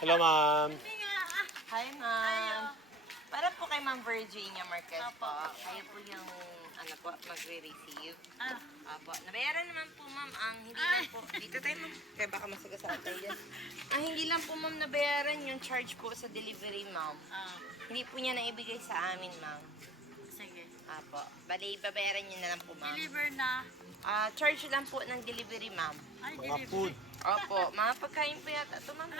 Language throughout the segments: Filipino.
Hello, ma'am. Hi, ma'am. Para po kay Ma'am Virginia Marquez po. Kayo po yung magre-receive. Apo. Nabayaran naman po, ma'am. Ang hindi lang po. Dito tayo, ma'am. Kaya baka masagasaan tayo dyan. Ang hindi lang po, ma'am, nabayaran yung charge po sa delivery, ma'am. Hindi po niya naibigay sa amin, ma'am. Sige. Apo. Bali, babayaran niyo na lang po, ma'am. Deliver na. Charge lang po ng delivery, ma'am. Ay, Mga deliver. food. Opo. Mga pagkain po yata ito, ma'am.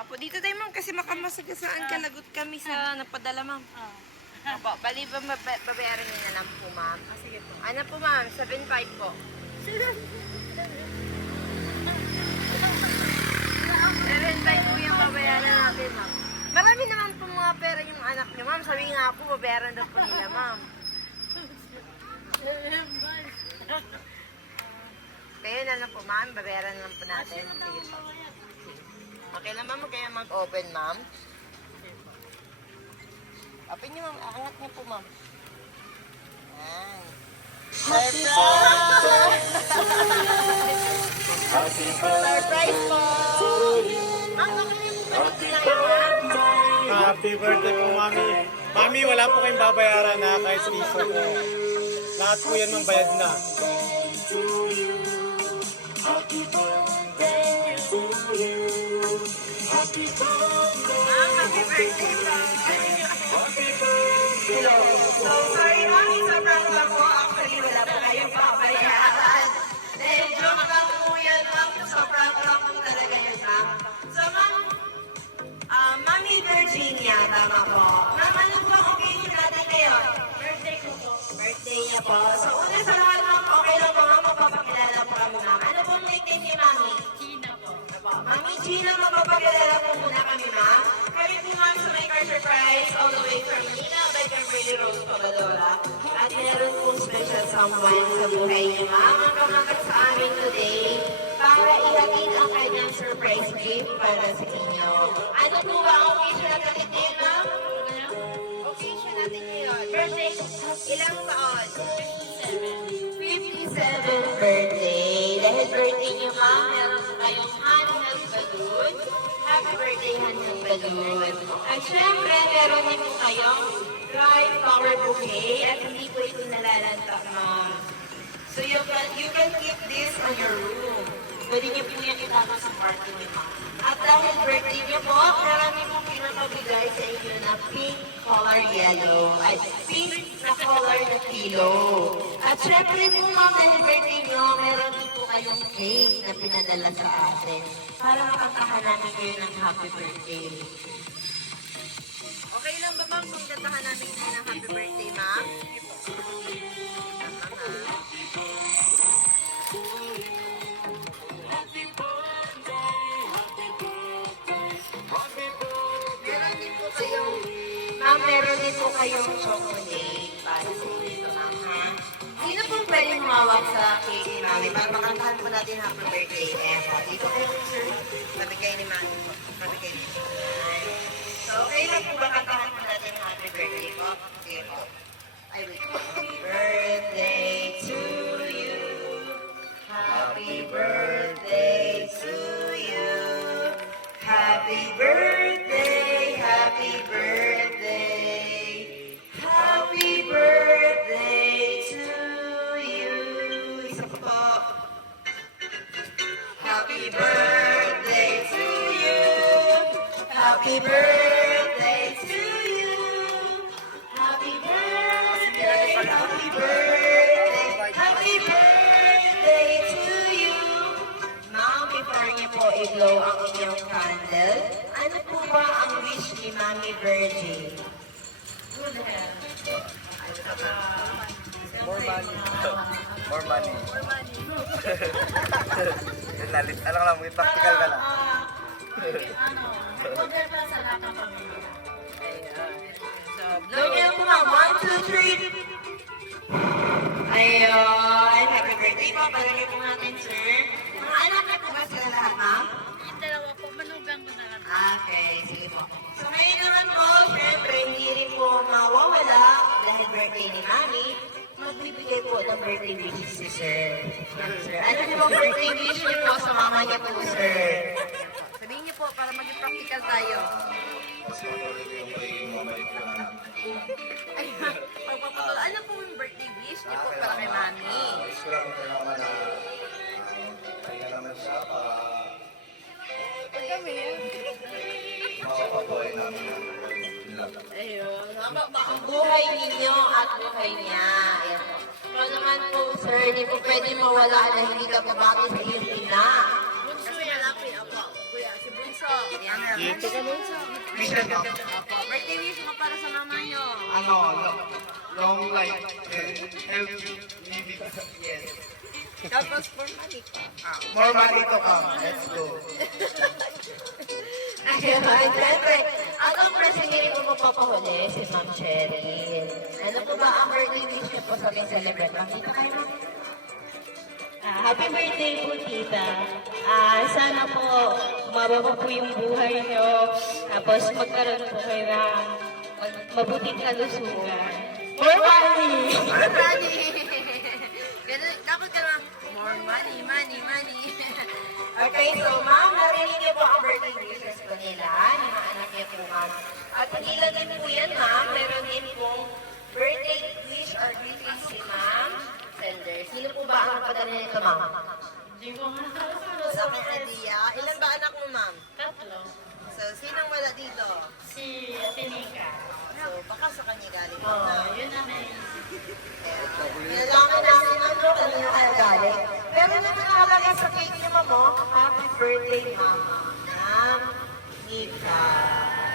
Opo, dito tayo, ma'am, kasi makamasagasaan ka. Lagot kami sa napadala, ma'am. Opo, bali, babayaran niyo na lang po, ma'am. Sige po. Ano po, ma'am? 7.5 po. 7.5 po yung babayaran natin, ma'am. Marami naman po mga pera yung anak niyo, ma'am. Sabi nga po, babayaran daw po nila, ma'am. Kaya na lang po, ma'am. Babayaran na lang po natin. Sige po. Okay lang, ma'am. Kaya mag-open, ma'am. Open niyo, ma'am. Angat niyo po, ma'am. Yan. Surprise! Surprise po! Ma'am, okay po ba dito tayo? Happy birthday po, mami. Mami, wala po kayong babayaran na kahit piso po. Lahat po yan bayad na. Ma'am, happy birthday po! Hello. So, sorry, ma'am. Sobrang lang po. Actually, wala po kayong babayaran. Dahil joke lang po yan, ma'am. Sobrang lang po talaga yun, ma'am. So, ma'am, Mami Virginia, tama po. Ma'am, ano po ang occasion natin ngayon? Birthday ko po. Birthday niya po. So, una sa lahat, ma'am, okay lang po, ma'am. Magpapakilala po kami, ma'am. Ano pong nickname ni Mami? Gina po. Mami Gina, magpapakilala po muna kami, ma'am. Kami po, ma'am, sa may car surprise all the way from Nina by Cambrili Rose Pagadora. At meron pong special someone sa buhay niya, ma'am. Ang kamagat sa amin today para ihatid ang kanyang surprise gift para sa inyo. Ano po ba ang occasion natin ngayon, ma'am? Occasion natin ngayon. Birthday. Ilang taon? 57th birthday. Dahil birthday niyo, ma'am, meron po kayong handheld balloon. Happy birthday, handheld balloon. At syempre, meron din po kayong dry flower bouquet. At hindi po ito nalalanta, ma'am. So you can keep this on your room. Pwede niyo po yan itago sa party niyo, ma'am. At dahil birthday niyo po, marami pong pinapabigay sa inyo na pink color yellow. Ay, pink na color na pillow. At syempre po, ma'am, dahil birthday niyo, meron din po kayong cake na pinadala sa atin para makantahan namin kayo ng happy birthday. Okay lang ba, ma'am, kung kantahan namin kayo ng happy birthday, ma'am? Meron din po kayong chocolate para sa inyo, ma'am, ha? Sino po pwedeng humawak sa cake ni Mami para makantahan po natin happy birthday? Dito po yung sir. Nabigay ni Mami po. Nabigay ni Mami. So, okay lang po ba kantahan po natin happy birthday po? Okay po. Ay, wait. Happy birthday to you. Happy birthday to you. Happy birthday, happy birthday. Happy birthday to you. Isa pa po. Happy birthday to you. Happy birthday to you. Happy birthday, happy birthday. Happy birthday to you. Ma'am, before niyo po i-blow ang inyong candle, ano po ba ang wish ni Mami Virgin? More money. More money. Yun lalit. Alam ko lang, may practical ka lang. Order pa sa lahat ng pamilya. So, blow niyo po, ma'am. 1, 2, 3. Ayun. Happy birthday po. Palagay po natin, sir. Mga anak na po ba sila lahat, ma'am? Yung dalawa po, manugang ko na lang. Okay, sige po. So ngayon naman po, syempre, hindi rin po mawawala dahil birthday ni Mami. Magbibigay po ng birthday wishes si Sir. Sir, ano niyo po birthday wish niyo po sa mama niya po, Sir? Sabihin niyo po para maging niyo po para kay Mami? Wish ko lang kung kailangan na pahinga naman siya para makapag-buhay namin ng love. Ayun. Ang buhay ninyo at buhay niya. Ayan po. So naman po, sir, hindi po pwede mawala na hindi ka pabati sa iyong ina. Bunso yan. Opo. Kuya, si Bunso. Ayan. Dito ka nun. Mission mo. Opo. Birthday wish mo para sa mama niyo. Long life and healthy living. Yes. Tapos for money pa. More money to come. Let's go. Ayun, siyempre. At ang president po magpapahuli si Ma'am Cheryl. Ano po ba ang birthday wish niyo po sa ating celebrate? Makita kayo. Happy birthday po, tita. Sana po umaba po yung buhay nyo. Tapos magkaroon po kayo ng mabuting kalusugan. More money! More money! Ganun, dapat ka lang, more money, money, money. Okay, so ma'am, narinig niyo po ang birthday wishes ko nila, ng mga anak niyo po, ma'am. At hindi lang din po yan, ma'am, meron din pong birthday wish or greeting si ma'am Sender. Sino po ba ang nagpadala nito, ma'am? Hindi ko nga Sa aking idea. Ilan ba anak mo, ma'am? tatlo. So, sinang wala dito? Si Atenica. So, baka sa kanya galing. Oo, yun ang naisip. Kailangan namin ano, kanina kaya galing. Pero nakalagay sa cake niyo, ma'am, oh. Happy birthday, mama. Ma'am, Nika.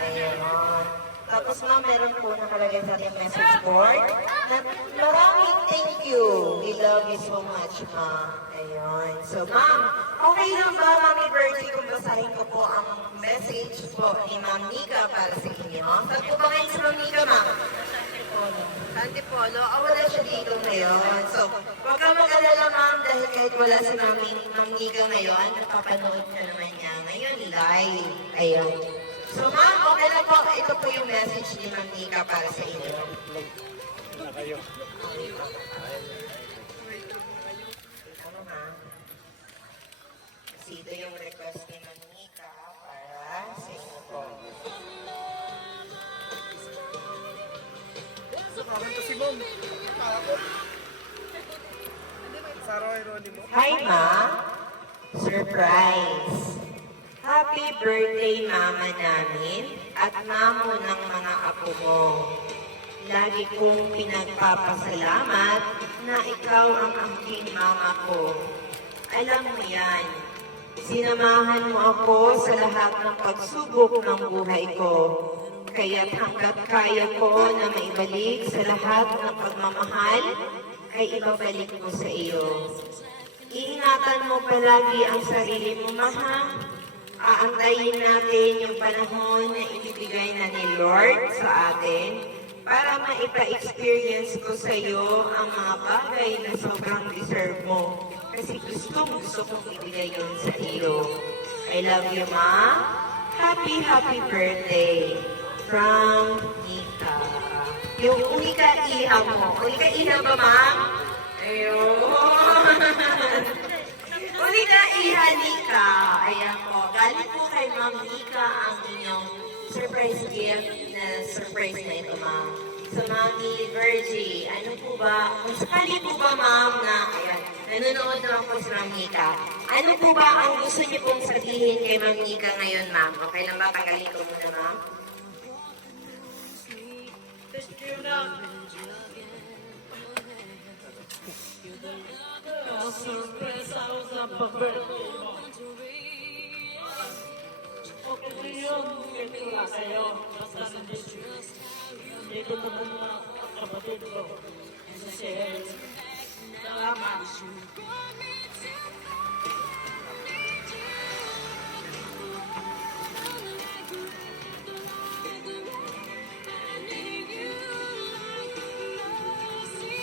Ayun. Tapos, ma'am, meron po nakalagay sa ating message board. Na maraming thank you. We love you so much, ma'am. Ayun. So, ma'am, okay lang ba, mami birthday, kung basahin ko po ang message po ni Ma'am Nika para sa inyo? Saan po ba ngayon si Ma'am Nika, ma'am? Antipolo, wala siya dito ngayon. So, huwag ka mag-alala, ma'am, dahil kahit wala si Ma'am Nika ngayon, napapanood ka naman niya ngayon live. Ayun. So, ma'am, okay lang po. Ito po yung message ni Ma'am Nika para sa inyo. Na kayo. Ano, ma'am? Kasi ito yung request ni Ma'am Nika para sa inyo po. Hi, ma'am. Surprise. Happy birthday, mama namin at mamo ng mga apo mo. Lagi kong pinagpapasalamat na ikaw ang aking mama ko. Alam mo yan. Sinamahan mo ako sa lahat ng pagsubok ng buhay ko. Kaya't hanggat kaya ko na maibalik sa lahat ng pagmamahal, ay ibabalik ko sa iyo. Iingatan mo palagi ang sarili mo, mahal. Aantayin natin yung panahon na ibibigay na ni Lord sa atin para maipa-experience ko sa iyo ang mga bagay na sobrang deserve mo. Kasi gusto kong ibigay yun sa iyo. I love you, Ma. Happy birthday from Nika. Yung unika-iha mo. Unika-iha ba, ma'am? Ayun. Unika-iha, Nika. Ayan po. Galing po kay Ma'am Nika ang inyong surprise gift na surprise na ito, ma'am. Sa Mami Virgie, ano po ba? Kung sakali po ba, ma'am, na, ayan, nanonood naman po si Ma'am Nika. Ano po ba ang gusto niyo pong sabihin kay Ma'am Nika ngayon, ma'am? Okay lang ba? Tanggalin ko muna, ma'am.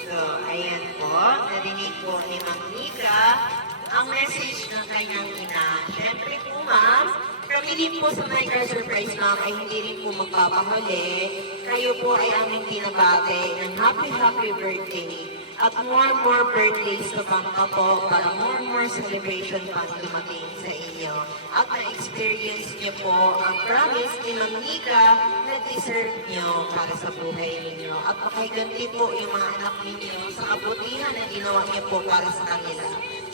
So, ayan po, narinig po ni Ma'am Nika ang message ng kanyang ina. Siyempre po, ma'am, kami din po sa Micro Surprise, ma'am, ay hindi rin po magpapahuli. Kayo po ay aming pinabate ng happy birthday. At more birthdays to come pa po para more celebration pa dumating sa inyo. ninyo at na-experience niyo po ang promise ni Ma'am Nika na deserve niyo para sa buhay ninyo. At pakiganti po yung mga anak ninyo sa kabutihan na ginawa niyo po para sa kanila.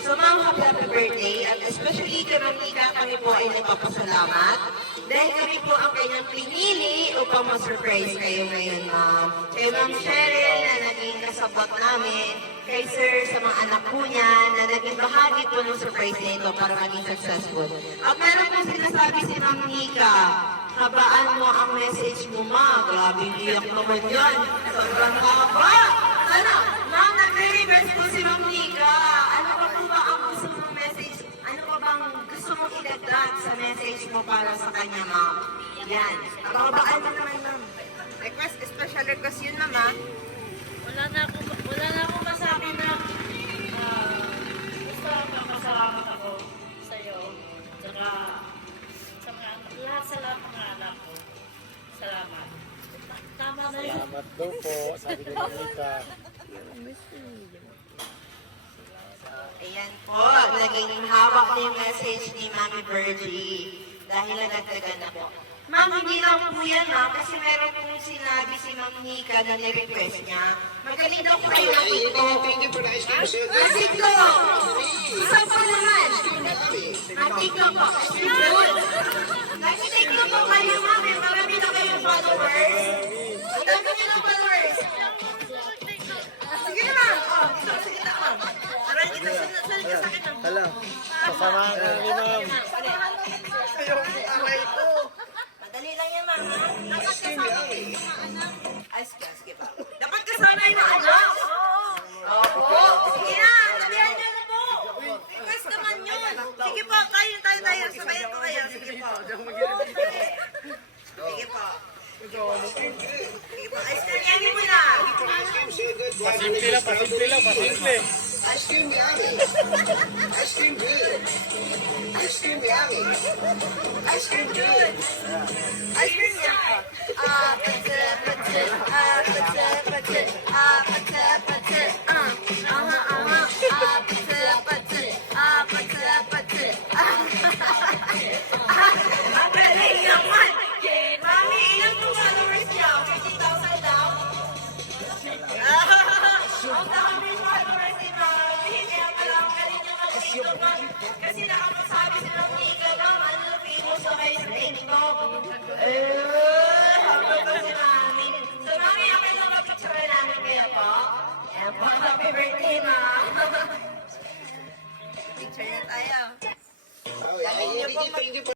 So ma'am, happy birthday at especially kay Ma'am Nika, kami po ay nagpapasalamat dahil kami po ang kanyang pinili upang ma-surprise kayo ngayon, ma'am. Kay Ma'am Cheryl na naging kasabot namin, kay Sir sa mga anak po niya na naging bahagi po ng surprise na ito para maging successful. At meron po sinasabi si Ma'am Nika, habaan mo ang message mo, ma. Grabe, iyak naman yan. Sobrang haba. Sana, ma'am, nagre-reverse po si Ma'am Nika. Ano pa po ba ang gusto mong message? Ano pa bang gusto mong idagdag sa message mo para sa kanya, ma'am? Yan. Habaan mo naman, ma'am. Request, special request yun, ma'am, ha? Wala na akong masabi na gusto magpasalamat ako sa iyo. Tsaka sa lahat ng mga anak ko. Salamat. Tama na yun. Salamat daw po, sabi ni Monica. Ayan po, naging hawak na yung message ni Mami Virgie dahil nagdagdagan na po. Ma'am, hindi lang po yan, ma'am, kasi meron pong sinabi si Ma'am Nika na ni-request niya. Magaling daw po kayo ng TikTok. Ah, TikTok! Isang po naman. Ah, TikTok po. Good. Nag-TikTok po kayo, ma'am. Marami na kayong followers. Ang dami niyo ng followers. Sige na, ma'am. Oh, ito, sige na, ma'am. Aray, ito, sunod ka sa akin, ma'am. Hala, kasama ka ni ma'am. Madali lang yan, ma'am. Dapat kasama ko yung mga anak. Ay, sige pa. Dapat kasama yung mga anak. Opo. Sige na, sabihan niyo na po. Request naman yun. Sige po, tayo. Sabayan ko kayo. Sige po. Sige po. Sige po. Ay, sabihan mo na. Pasimple lang. Ice cream yummy. Ice cream good. Ice cream yummy. Ice cream good. Ice cream yan. Ang galing naman. Mami, ilang po followers niya? 50,000 daw? Ang dami followers ni Mami. Kaya pala ang galing niya mag-TikTok, ma'am. Kasi nakakasabi si Ma'am Nika, ma'am, ano, famous na kayo sa TikTok. Habang pa si Mami. So, Mami, ako yung mag-picture namin kayo po. Ayan po, happy birthday, ma'am. Picture na tayo. Oh, yeah. Hindi po